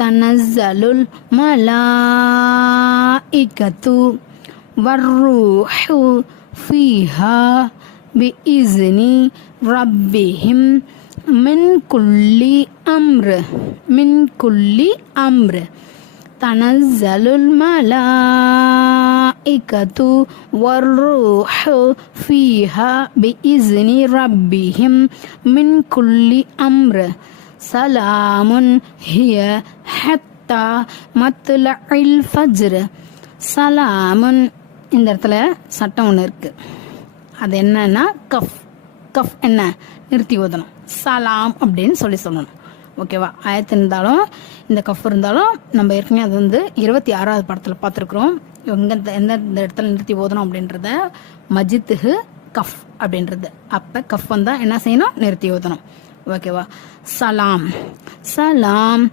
تنزل الملائكة والروح فيها بإذن ربهم من كل أمر من كل أمر. تنزل الملائكة والروح فيها بإذن ربهم من كل أمر. سلام هي ஹத்தா மத்துல இல் ஃபஜ்ரு சலாமுன். இந்த இடத்துல சட்டம் ஒன்று இருக்குது அது என்னன்னா கஃப். கஃப் என்ன? நிறுத்தி ஓதணும் சலாம் அப்படின்னு சொல்லி சொல்லணும். ஓகேவா ஆயத்து இருந்தாலும் இந்த கஃப் இருந்தாலும் நம்ம ஏற்கனவே அது வந்து இருபத்தி ஆறாவது படத்தில் பார்த்துருக்குறோம். எங்கே எந்த இடத்துல நிறுத்தி ஓதணும் அப்படின்றத மஜித்துஹு கஃப் அப்படின்றது. அப்போ கஃப் வந்தால் என்ன செய்யணும்? நிறுத்தி ஓதணும் ஓகேவா சலாம். சலாம்.